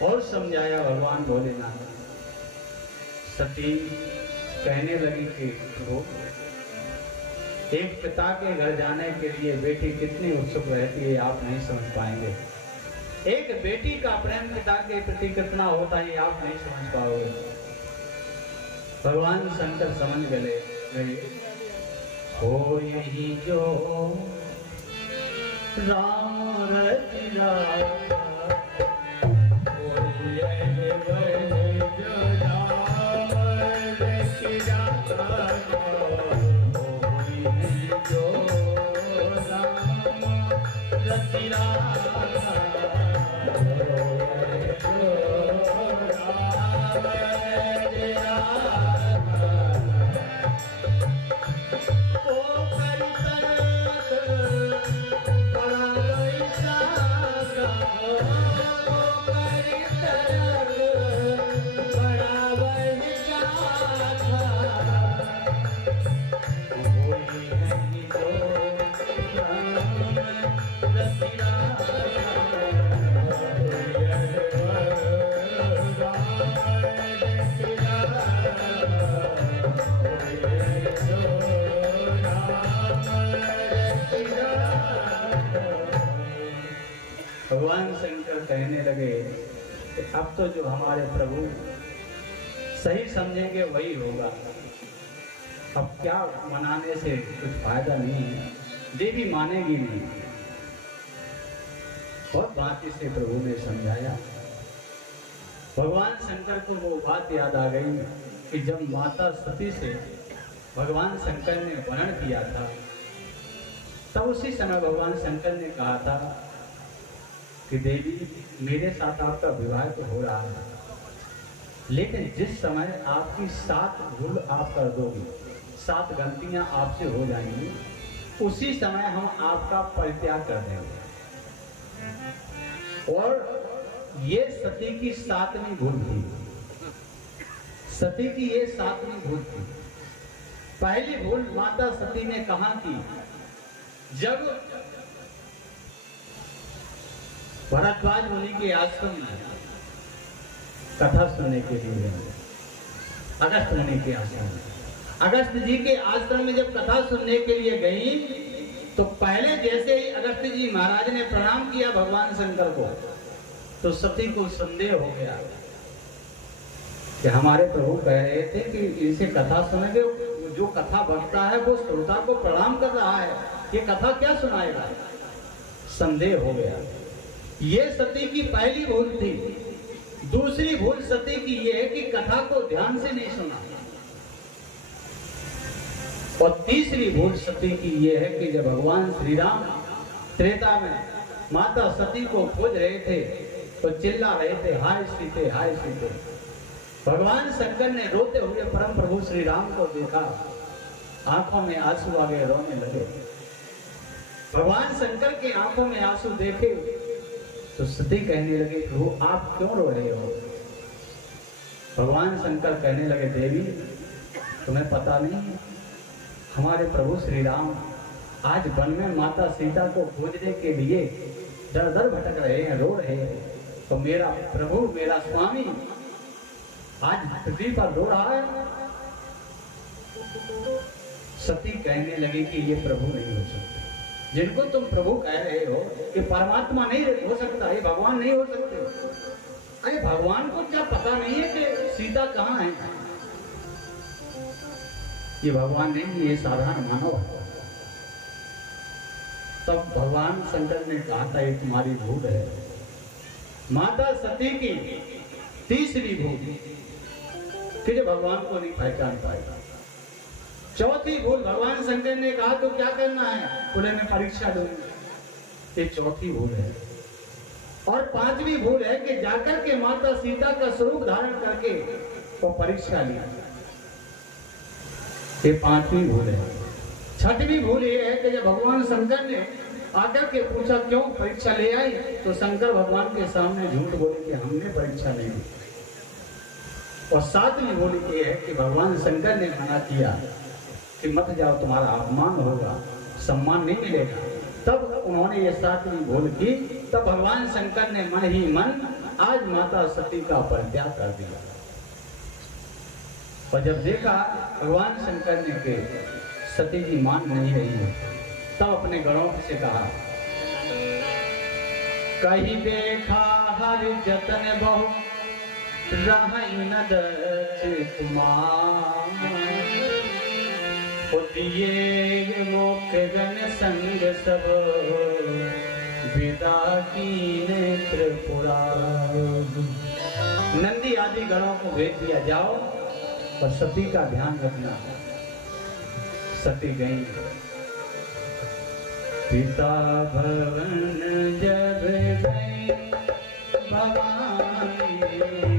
और समझाया भगवान भोलेनाथ। सती कहने लगी कि वो एक पिता के घर जाने के लिए बेटी कितनी उत्सुक रहती है आप नहीं समझ पाएंगे। एक बेटी का प्रेम पिता के प्रति कितना होता है आप नहीं समझ पाओगे। भगवान शंकर समझ गए हो यही जो राम रचिया भगवान शंकर कहने लगे कि अब तो जो हमारे प्रभु सही समझेंगे वही होगा। अब क्या मनाने से कुछ फायदा नहीं है, देवी मानेगी नहीं। बहुत बात से प्रभु ने समझाया। भगवान शंकर को वो बात याद आ गई कि जब माता सती से भगवान शंकर ने वर्ण किया था तब उसी समय भगवान शंकर ने कहा था कि देवी मेरे साथ आपका विवाह तो हो रहा है, लेकिन जिस समय आपकी 7 भूल आप कर दोगी, 7 गलतियां आपसे हो जाएंगी, उसी समय हम आपका परित्याग कर देंगे। और ये सती की 7वीं भूल थी। सती की ये 7वीं भूल थी। पहली भूल माता सती ने कहा कि जब भरद्वाज मुनि के आश्रम में कथा सुनने के लिए अगस्त मुनि के आश्रम में, अगस्त जी के आश्रम में जब कथा सुनने के लिए गई तो पहले जैसे ही अगस्त जी महाराज ने प्रणाम किया भगवान शंकर को तो सती को संदेह हो गया कि हमारे प्रभु कह रहे थे कि इनसे कथा सुनेंगे, जो कथा बकता है वो श्रोता को प्रणाम कर रहा है, ये कथा क्या सुनाएगा। संदेह हो गया। ये सती की पहली भूल थी। दूसरी भूल सती की ये है कि कथा को ध्यान से नहीं सुना। और तीसरी भूल सती की ये है कि जब भगवान श्री राम त्रेता में माता सती को खोज रहे थे तो चिल्ला रहे थे हाय सीते हाय सीते। भगवान शंकर ने रोते हुए परम प्रभु श्री राम को देखा, आंखों में आंसू आ गए, रोने लगे। भगवान शंकर की आंखों में आंसू देखे तो सती कहने लगे प्रभु आप क्यों रो रहे हो। भगवान शंकर कहने लगे देवी तुम्हें पता नहीं हमारे प्रभु श्री राम आज वन में माता सीता को खोजने के लिए दर दर भटक रहे हैं, रो रहे हैं। तो मेरा प्रभु मेरा स्वामी आज पृथ्वी पर रो रहा है। सती कहने लगी कि ये प्रभु नहीं हो सकते, जिनको तुम प्रभु कह रहे हो कि परमात्मा नहीं हो सकता, ये भगवान नहीं हो सकते। अरे भगवान को क्या पता नहीं है कि सीता कहाँ है। ये भगवान नहीं, ये साधारण मानव है। तब भगवान शंकर ने कहा था ये तुम्हारी भूल है। माता सती की तीसरी भूल फिर भगवान को नहीं पहचान पाएगा। चौथी भूल भगवान शंकर ने कहा तो क्या करना है, बोले मैं परीक्षा दूंगी। ये चौथी भूल है। और पांचवी भूल है कि जाकर के माता सीता का स्वरूप धारण करके वो परीक्षा लिया। ये पांचवी भूल है। छठवीं भूल ये है कि जब भगवान शंकर ने आकर के पूछा क्यों परीक्षा ले आई, तो शंकर भगवान के सामने झूठ बोले कि हमने परीक्षा नहीं दी। और सातवीं भूल ये है कि भगवान शंकर ने मना किया कि मत जाओ, तुम्हारा अपमान होगा, सम्मान नहीं मिलेगा। तब उन्होंने ये सातवीं भूल की। तब भगवान शंकर ने मन ही मन आज माता सती का परित्याग कर दिया। और जब देखा भगवान शंकर ने के सती जी मान नहीं रही है, तब अपने गणों से कहा, कहीं देखा हर जतन बहु रही न दक्ष कुमार, दिए वो किरण संग सब विदा की त्रिपुरा। नंदी आदि गणों को भेज दिया, जाओ और सती का ध्यान रखना। सती गई। पिता भवन जब गई भवानी,